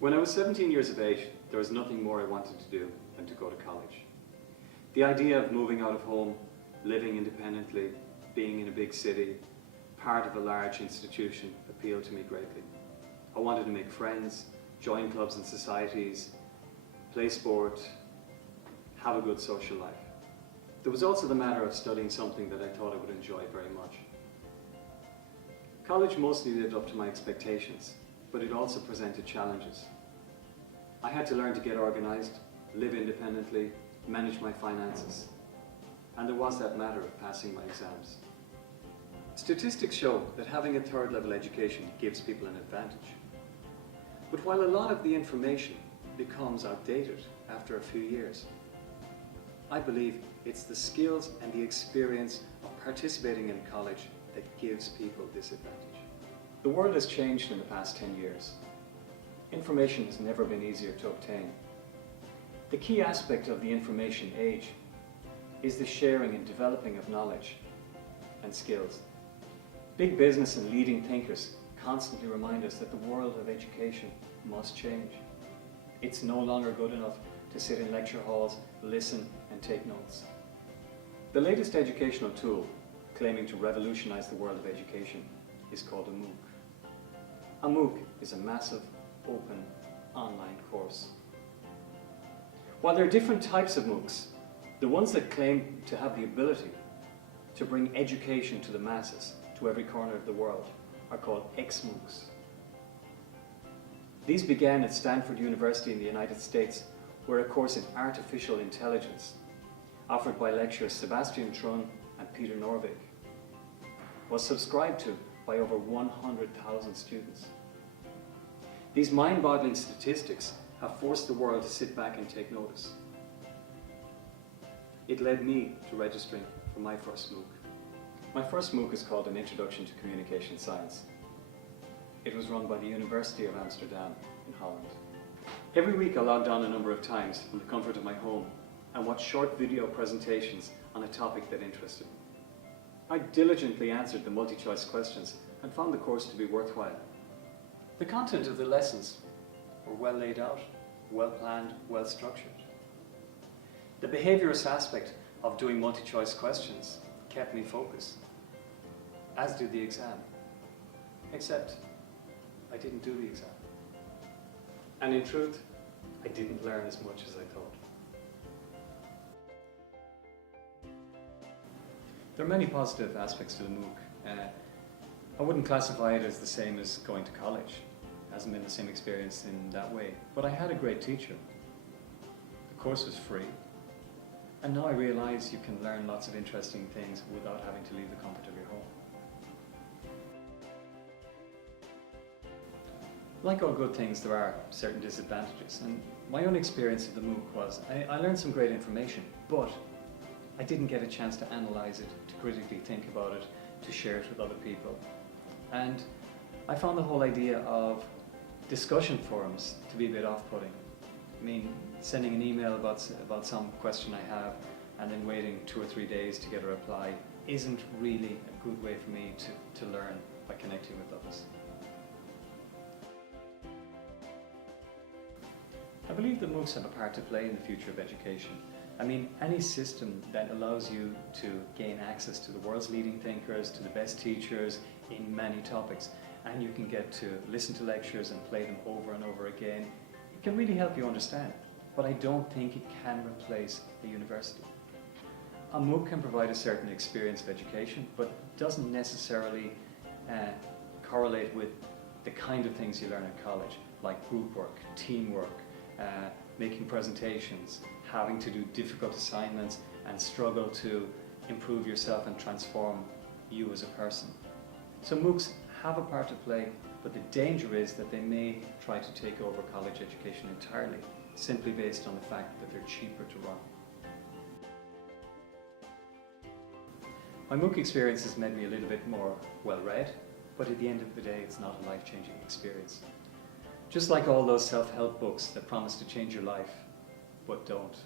When I was 17 years of age, there was nothing more I wanted to do than to go to college. The idea of moving out of home, living independently, being in a big city, part of a large institution appealed to me greatly. I wanted to make friends, join clubs and societies, play sport, have a good social life. There was also the matter of studying something that I thought I would enjoy very much. College mostly lived up to my expectations, but it also presented challenges. I had to learn to get organised, live independently, manage my finances, and there was that matter of passing my exams. Statistics show that having a third level education gives people an advantage. But while a lot of the information becomes outdated after a few years, I believe it's the skills and the experience of participating in college that gives people this advantage. The world has changed in the past 10 years. Information has never been easier to obtain. The key aspect of the information age is the sharing and developing of knowledge and skills. Big business and leading thinkers constantly remind us that the world of education must change. It's no longer good enough to sit in lecture halls, listen and take notes. The latest educational tool claiming to revolutionize the world of education is called a MOOC. A MOOC is a massive, open, online course. While there are different types of MOOCs, the ones that claim to have the ability to bring education to the masses, to every corner of the world, are called XMOOCs. These began at Stanford University in the United States, where a course in artificial intelligence, offered by lecturers Sebastian Thrun and Peter Norvig, was subscribed to by over 100,000 students. These mind-boggling statistics have forced the world to sit back and take notice. It led me to registering for my first MOOC. My first MOOC is called An Introduction to Communication Science. It was run by the University of Amsterdam in Holland. Every week I logged on a number of times from the comfort of my home and watched short video presentations on a topic that interested me. I diligently answered the multi-choice questions and found the course to be worthwhile. The content of the lessons were well laid out, well planned, well structured. The behaviourist aspect of doing multi-choice questions kept me focused, as did the exam, except I didn't do the exam. And in truth, I didn't learn as much as I thought. There are many positive aspects to the MOOC. I wouldn't classify it as the same as going to college. It hasn't been the same experience in that way. But I had a great teacher. The course was free. And now I realise you can learn lots of interesting things without having to leave the comfort of your home. Like all good things, there are certain disadvantages. And my own experience of the MOOC was, I learned some great information, but I didn't get a chance to analyse it, to critically think about it, to share it with other people. And I found the whole idea of discussion forums to be a bit off-putting. I mean, sending an email about some question I have and then waiting 2 or 3 days to get a reply isn't really a good way for me to learn by connecting with others. I believe that MOOCs have a part to play in the future of education. I mean, any system that allows you to gain access to the world's leading thinkers, to the best teachers in many topics, and you can get to listen to lectures and play them over and over again, it can really help you understand. But I don't think it can replace a university. A MOOC can provide a certain experience of education, but doesn't necessarily correlate with the kind of things you learn in college, like group work, teamwork, making presentations, having to do difficult assignments and struggle to improve yourself and transform you as a person. So MOOCs have a part to play, but the danger is that they may try to take over college education entirely, simply based on the fact that they're cheaper to run. My MOOC experience has made me a little bit more well-read, but at the end of the day, it's not a life-changing experience. Just like all those self-help books that promise to change your life, but don't.